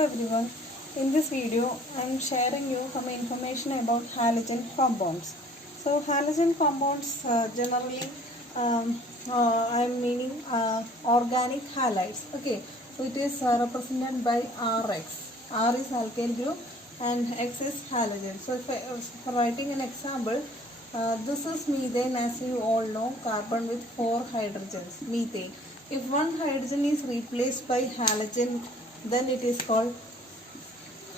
everyone. In this video, I am sharing you some information about halogen compounds. So halogen compounds generally I am meaning organic halides. Okay, so it is represented by RX. R is alkyl group and X is halogen. So if for writing an example, this is methane, as you all know, carbon with 4 hydrogens, methane. If one hydrogen is replaced by halogen, then it is called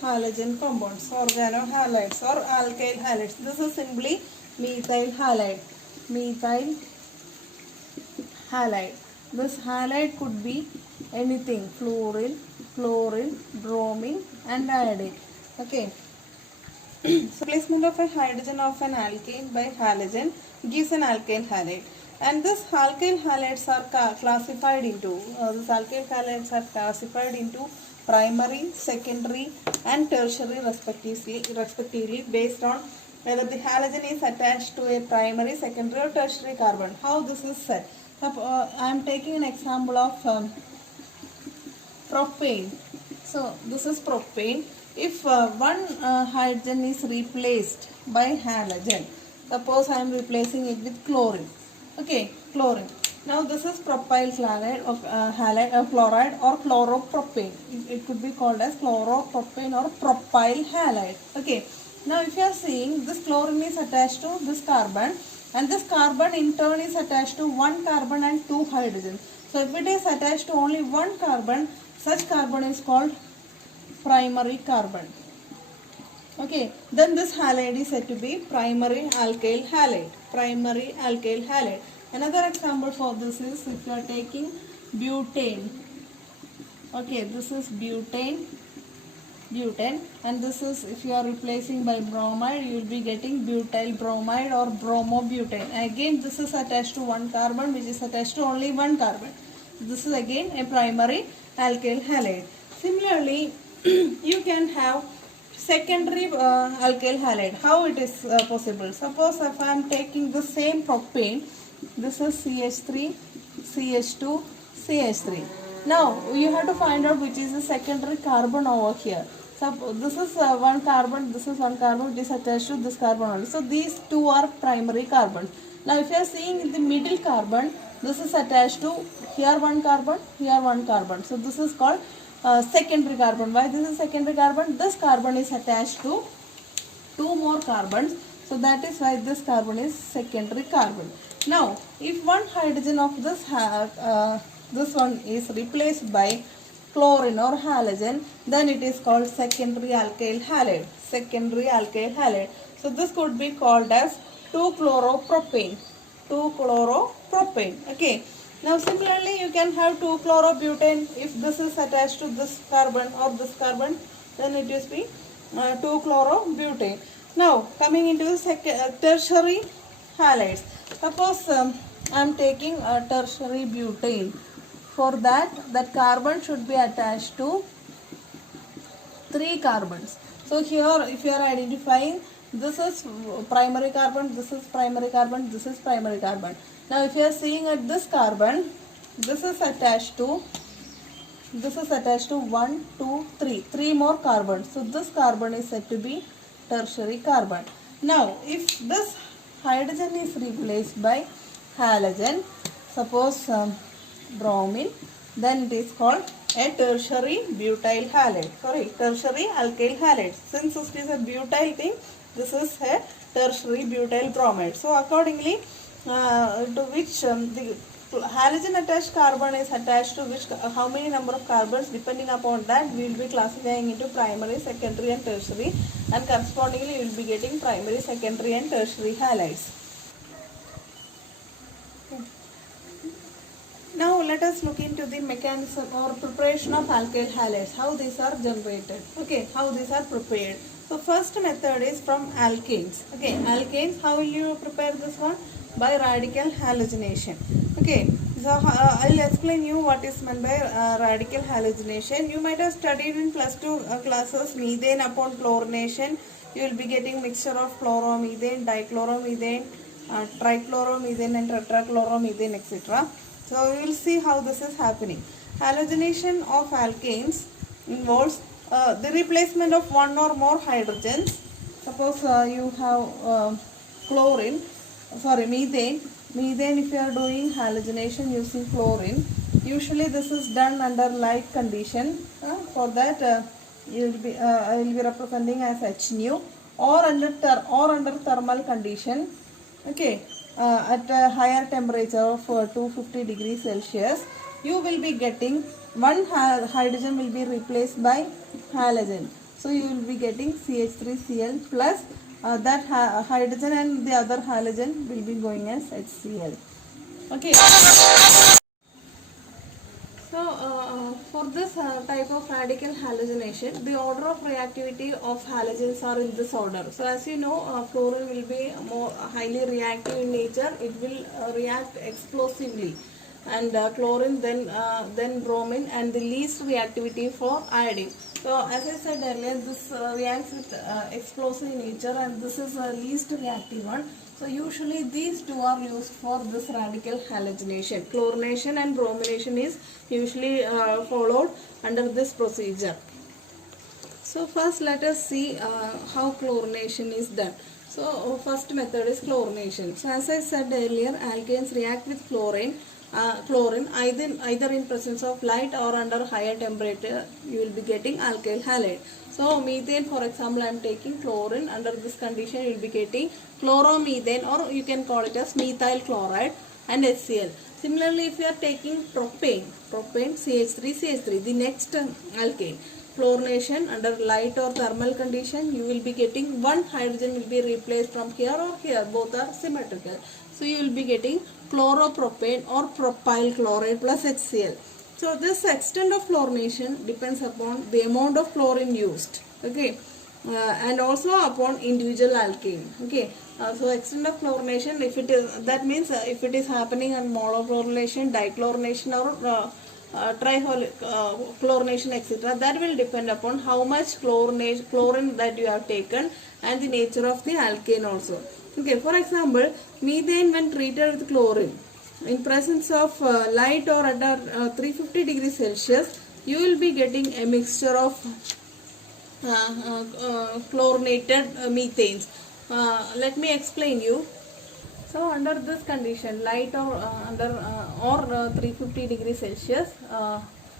halogen compounds, organohalides or alkyl halides. This is simply methyl halide. Methyl halide. This halide could be anything: fluorine, chlorine, bromine, and iodine. Okay. So replacement of a hydrogen of an alkane by halogen gives an alkyl halide. And this alkyl halides are classified into primary, secondary, and tertiary respectively based on whether the halogen is attached to a primary, secondary, or tertiary carbon. How this is said? I am taking an example of propane. So this is propane. If one hydrogen is replaced by halogen, suppose I am replacing it with chlorine. Okay, chlorine. Now this is propyl chloride of chloride or chloropropane. It could be called as chloropropane or propyl halide. Okay. Now if you are seeing, this chlorine is attached to this carbon, and this carbon in turn is attached to one carbon and two hydrogens. So if it is attached to only one carbon, such carbon is called primary carbon. Okay, then this halide is said to be primary alkyl halide. Primary alkyl halide. Another example for this is if you are taking butane. Okay, this is butane, and this is, if you are replacing by bromide, you will be getting butyl bromide or bromobutane. Again, this is attached to one carbon, which is attached to only one carbon. This is again a primary alkyl halide. Similarly, you can have secondary alkyl halide. How it is possible? Suppose if I am taking the same propane, this is CH3, CH2, CH3. Now you have to find out which is the secondary carbon over here. So this is one carbon, this is one carbon which is attached to this carbon only. So these two are primary carbons. Now if you are seeing in the middle carbon, this is attached to here one carbon, here one carbon. So this is called secondary carbon. Why this is secondary carbon? This carbon is attached to two more carbons, so that is why this carbon is secondary carbon. Now if one hydrogen of this this one is replaced by chlorine or halogen, then it is called secondary alkyl halide. Secondary alkyl halide. So this could be called as 2-chloropropane. 2-chloropropane. Okay. Now similarly, you can have 2-chlorobutane. If this is attached to this carbon or this carbon, then it is be 2-chlorobutane. Now coming into the tertiary halides. Suppose I am taking a tertiary butane. For that carbon should be attached to 3 carbons. So here, if you are identifying, this is primary carbon, this is primary carbon, this is primary carbon. Now if you are seeing at this carbon, this is attached to 1, 2, 3. 3 more carbons. So this carbon is said to be tertiary carbon. Now if this hydrogen is replaced by halogen, suppose bromine, then it is called a tertiary butyl halide. Tertiary alkyl halide. Since this is a butyl thing, this is a tertiary butyl bromide. So accordingly, to which the halogen attached carbon is attached to which, how many number of carbons, depending upon that we will be classifying into primary, secondary, and tertiary, and correspondingly you will be getting primary, secondary, and tertiary halides. Now let us look into the mechanism or preparation of alkyl halides, how these are generated. Okay, how these are prepared. So first method is from alkanes. Okay, alkanes, how will you prepare this one? By radical halogenation. Okay, so I'll explain you what is meant by radical halogenation. You might have studied in +2 classes methane upon chlorination. You will be getting mixture of chloromethane, dichloromethane, trichloromethane, and tetrachloromethane, etc. So we will see how this is happening. Halogenation of alkanes involves the replacement of one or more hydrogens. Suppose you have chlorine, sorry, methane. Methane, if you are doing halogenation using chlorine, usually this is done under light condition. For that, I will be representing as H nu, or under thermal condition. Okay, at a higher temperature of 250 degrees Celsius, you will be getting one hydrogen will be replaced by halogen. So you will be getting CH3Cl plus that hydrogen, and the other halogen will be going as HCl. Okay. So for this type of radical halogenation, the order of reactivity of halogens are in this order. So as you know, fluorine will be more highly reactive in nature. It will react explosively, and chlorine, then bromine, and the least reactivity for iodine. So as I said earlier, this reacts with explosive nature, and this is the least reactive one. So usually these two are used for this radical halogenation. Chlorination and bromination is usually followed under this procedure. So first let us see how chlorination is done. So first method is chlorination. So as I said earlier, alkanes react with chlorine either in presence of light or under higher temperature. You will be getting alkyl halide. So methane, for example, I am taking chlorine. Under this condition, you will be getting chloromethane, or you can call it as methyl chloride, and HCl. Similarly, if you are taking propane CH3, the next alkane. Chlorination under light or thermal condition, you will be getting one hydrogen will be replaced from here or here. Both are symmetrical. So you will be getting chloropropane or propyl chloride plus HCl. So this extent of chlorination depends upon the amount of chlorine used. Okay. And also upon individual alkane. Okay. So extent of chlorination, if it is, that means if it is happening on monochlorination, dichlorination, or chlorination, etc., that will depend upon how much chlorine that you have taken and the nature of the alkane also. Okay, for example, methane when treated with chlorine in presence of light or under 350 degrees Celsius, you will be getting a mixture of chlorinated methanes. Let me explain you. So under this condition, light or 350 degrees Celsius,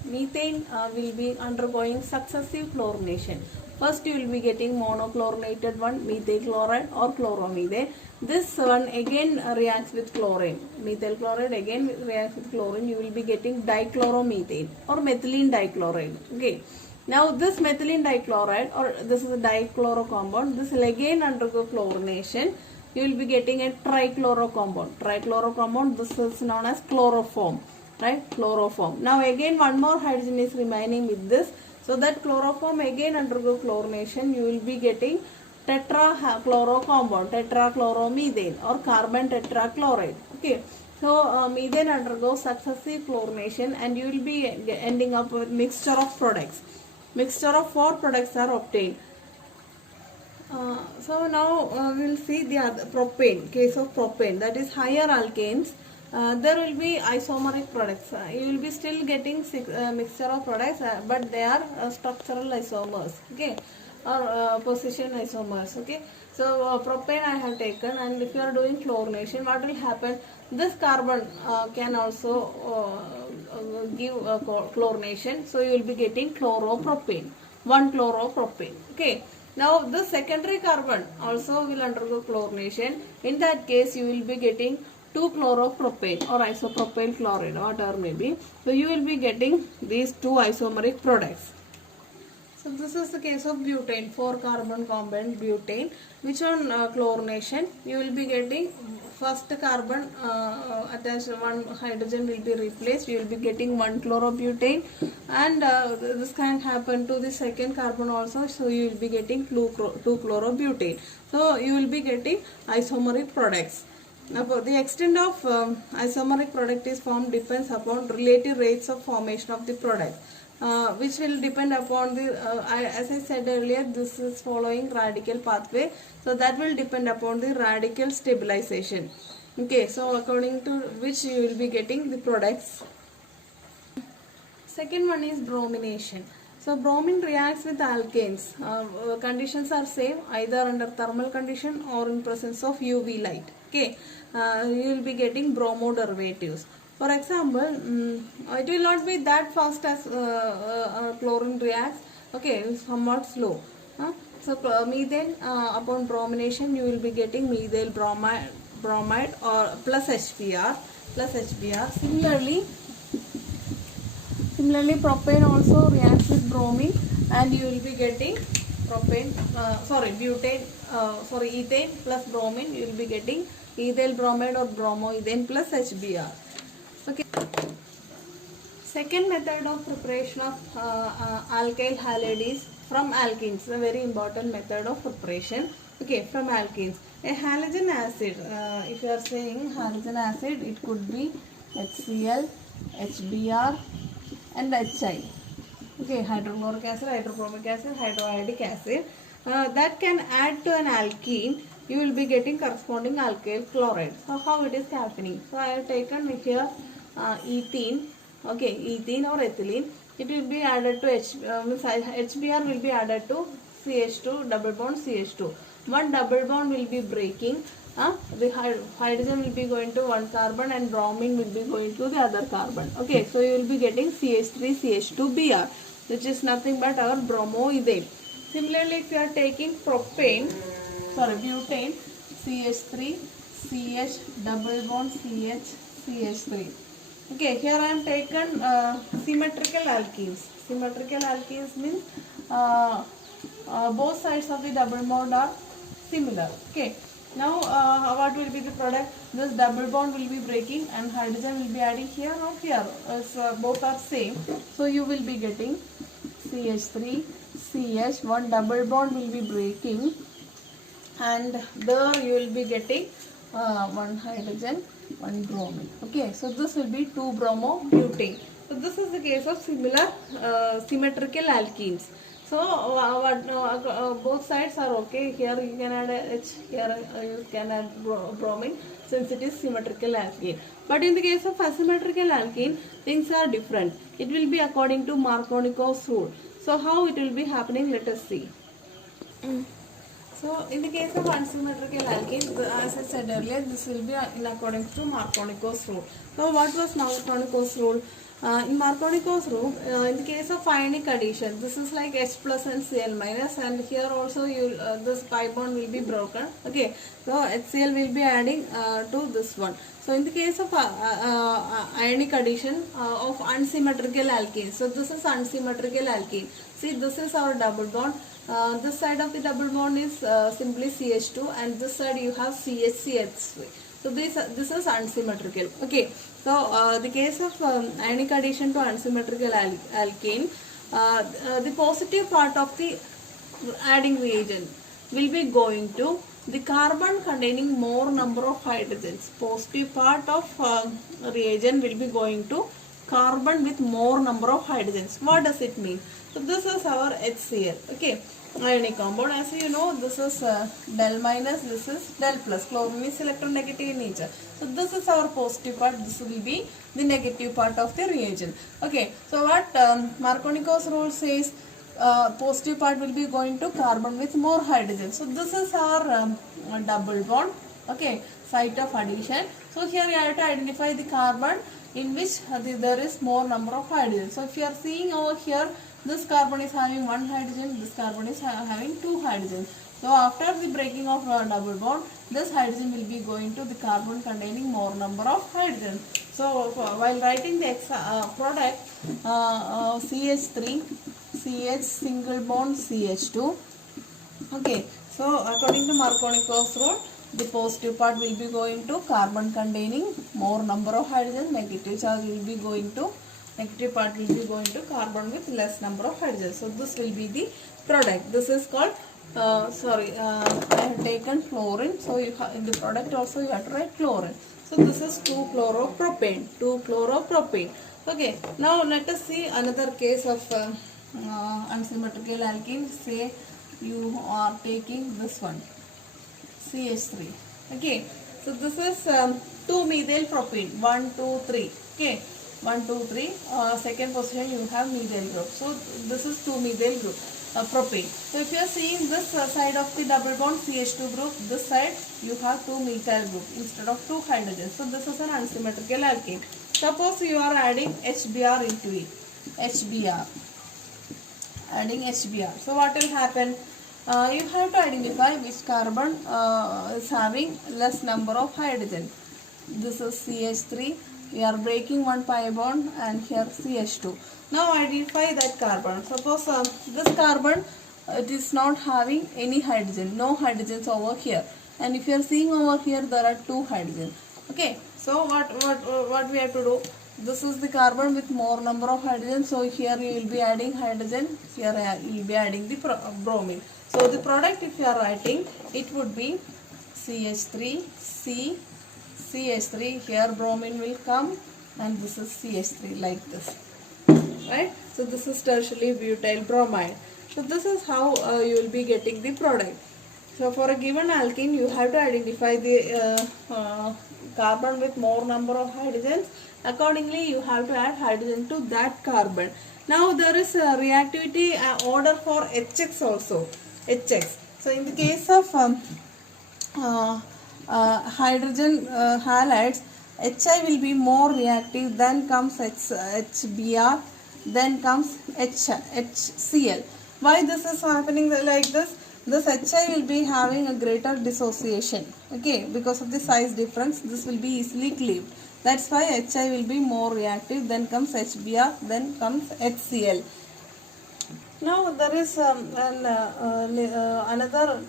methane will be undergoing successive chlorination. First you will be getting monochlorinated one, methyl chloride or chloromethane. This one again reacts with chlorine. Methyl chloride again reacts with chlorine. You will be getting dichloromethane or methylene dichloride. Okay. Now this methylene dichloride, or this is a dichloro compound, this will again undergo chlorination. You will be getting a trichloro compound. Trichloro compound, this is known as chloroform, right? Chloroform. Now again one more hydrogen is remaining with this. So that chloroform again undergo chlorination. You will be getting tetrachloro compound, tetrachloromethane or carbon tetrachloride. Okay. So methane undergoes successive chlorination, and you will be ending up with mixture of products. Mixture of 4 products are obtained. So now we will see the other propane. Case of propane, that is higher alkanes. There will be isomeric products. You will be still getting mixture of products, but they are structural isomers. Okay, or position isomers. Okay. So propane I have taken, and if you are doing chlorination, what will happen? This carbon can also give chlorination. So you will be getting chloropropane, 1 chloropropane. Okay. Now the secondary carbon also will undergo chlorination. In that case, you will be getting 2 chloropropane or isopropyl chloride, whatever may be. So you will be getting these 2 isomeric products. So this is the case of butane, 4 carbon compound butane, which on chlorination you will be getting first carbon attached, one hydrogen will be replaced. You will be getting 1 chlorobutane, and this can happen to the second carbon also. So you will be getting 2 chlorobutane. So you will be getting isomeric products. Now the extent of isomeric product is formed depends upon relative rates of formation of the product. Which will depend upon the, as I said earlier, this is following radical pathway. So that will depend upon the radical stabilization. Okay, so according to which you will be getting the products. Second one is bromination. So bromine reacts with alkanes. Conditions are same, either under thermal condition or in presence of UV light. Okay, you will be getting bromo derivatives. For example, it will not be that fast as chlorine reacts. Okay, it's somewhat slow. So methane upon bromination, you will be getting methyl bromide or plus HBr. Similarly, propane also reacts with bromine, and you will be getting ethane plus bromine. You will be getting ethyl bromide or bromoethane plus HBr. Okay. Second method of preparation of alkyl halide is from alkenes. A very important method of preparation. Okay, from alkenes. A halogen acid. If you are saying halogen acid, it could be HCl, HBr, and HI. Okay, hydrochloric acid, hydrobromic acid, hydroiodic acid. That can add to an alkene. You will be getting corresponding alkyl chloride. So how it is happening? So I have taken here ethene. Okay, ethene or ethylene. It will be added to HBr will be added to CH2, double bond CH2. One double bond will be breaking. The hydrogen will be going to one carbon and bromine will be going to the other carbon. Okay, so you will be getting CH3, CH2Br, which is nothing but our bromoethane. Similarly, if you are taking butane, CH3, CH, double bond CH, CH3. Okay, here I am taken symmetrical alkenes. Symmetrical alkenes means both sides of the double bond are similar. Okay. Now what will be the product? This double bond will be breaking and hydrogen will be adding here or here. As both are same. So you will be getting CH3, CH, one double bond will be breaking, and there you will be getting one hydrogen, one bromine. Okay, so this will be 2-bromo-butane. So this is the case of similar symmetrical alkenes. So both sides are okay. Here you can add H, here you can add bromine, since it is symmetrical alkene. But in the case of asymmetrical alkene, things are different. It will be according to Markovnikov's rule. So how it will be happening, let us see. So in the case of unsymmetrical alkene, as I said earlier, this will be in accordance to Markovnikov's rule. So what was Markovnikov's rule? In Markovnikov's rule, in the case of ionic addition, this is like H plus and Cl minus, and here also this pi bond will be broken. Okay, so HCl will be adding to this one. So in the case of ionic addition of unsymmetrical alkene, so this is unsymmetrical alkene. See, this is our double bond. This side of the double bond is simply CH2, and this side you have CH3. So this is unsymmetrical. Okay. So the case of ionic addition to unsymmetrical alkene, the positive part of the adding reagent will be going to the carbon containing more number of hydrogens. Positive part of reagent will be going to carbon with more number of hydrogens. What does it mean? So this is our HCl. Okay. Ionic compound. As you know, this is del minus, this is del plus. Chlorine is electronegative in nature. So this is our positive part. This will be the negative part of the reagent. Okay. So what Markovnikov's rule says, positive part will be going to carbon with more hydrogen. So this is our double bond. Okay. Site of addition. So here you have to identify the carbon in which there is more number of hydrogen. So if you are seeing over here, this carbon is having one hydrogen, this carbon is having two hydrogens. So after the breaking of double bond, this hydrogen will be going to the carbon containing more number of hydrogen. So while writing the product CH3, CH single bond CH2. Okay, so according to Markovnikov's rule, the positive part will be going to carbon containing more number of hydrogen, negative charge will be going to negative part will be going to carbon with less number of hydrogen. So this will be the product. This is called I have taken chlorine. So in the product also you have to write chlorine. So this is 2-chloropropane. 2-chloropropane. Okay. Now let us see another case of unsymmetrical alkene. Say you are taking this one, CH3. Okay. So this is 2-methyl propane. 1, 2, 3. Okay. 1, 2, 3. Second position you have methyl group. So this is 2 methyl group, propane. So if you are seeing this side of the double bond CH2 group, this side you have 2 methyl group instead of 2 hydrogens. So this is an unsymmetrical alkane. Suppose you are adding HBr into it. HBr. Adding HBr. So what will happen? You have to identify which carbon is having less number of hydrogen. This is CH3. We are breaking one pi bond and here CH2. Now identify that carbon. Suppose this carbon, it is not having any hydrogen. No hydrogens over here. And if you are seeing over here, there are 2 hydrogens. Okay. So what we have to do? This is the carbon with more number of hydrogen. So here you will be adding hydrogen. Here you will be adding the bromine. So the product, if you are writing, it would be CH3, C, CH3. Here bromine will come and this is CH3 like this. Right? So this is tertiary butyl bromide. So this is how you will be getting the product. So for a given alkene, you have to identify the carbon with more number of hydrogens. Accordingly, you have to add hydrogen to that carbon. Now there is a reactivity order for HX also. HX. So in the case of hydrogen halides, HI will be more reactive, then comes HBr, then comes HCl. Why this is happening like this? This HI will be having a greater dissociation. Okay, because of the size difference, this will be easily cleaved. That's why HI will be more reactive, then comes HBr, then comes HCl. Now there is another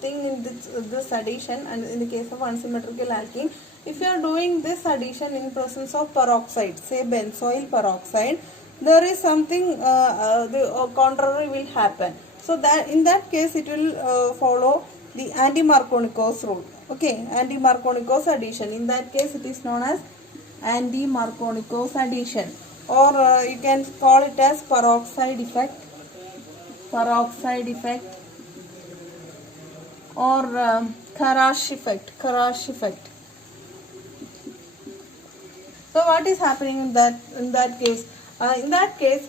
thing in this addition, and in the case of unsymmetrical alkene, if you are doing this addition in presence of peroxide, say benzoyl peroxide, there is something the contrary will happen. So that in that case it will follow the anti-Markovnikov rule. Okay, anti-Markovnikov addition. In that case it is known as anti-Markovnikov addition, or you can call it as peroxide effect. Peroxide effect or Kharash effect. Kharash effect. So what is happening in that case? In that case,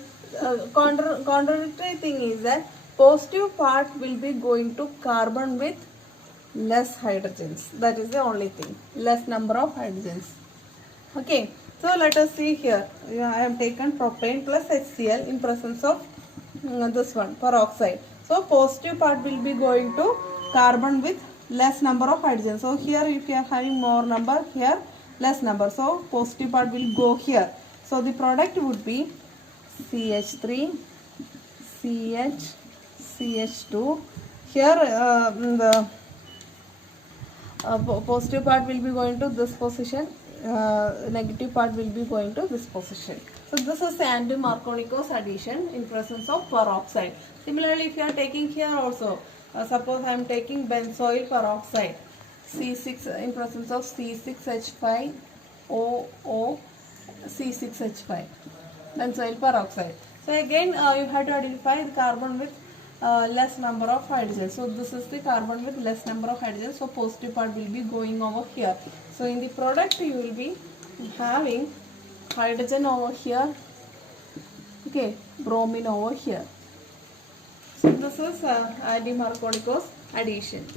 contradictory thing is that positive part will be going to carbon with less hydrogens. That is the only thing. Less number of hydrogens. Okay. So let us see here. I have taken propane plus HCl in presence of this one, peroxide. So positive part will be going to carbon with less number of hydrogen. So here if you are having more number, here less number. So positive part will go here. So the product would be CH3, CH, CH2. Here the positive part will be going to this position. Negative part will be going to this position. So this is the anti-Markovnikov addition in presence of peroxide. Similarly, if you are taking here also, suppose I am taking benzoyl peroxide, C6 in presence of C6H5OO, C6H5, benzoyl peroxide. So again you have to identify the carbon with less number of hydrogens. So this is the carbon with less number of hydrogens. So positive part will be going over here. So in the product you will be having hydrogen over here, okay, bromine over here. So this is anti-Markovnikov addition.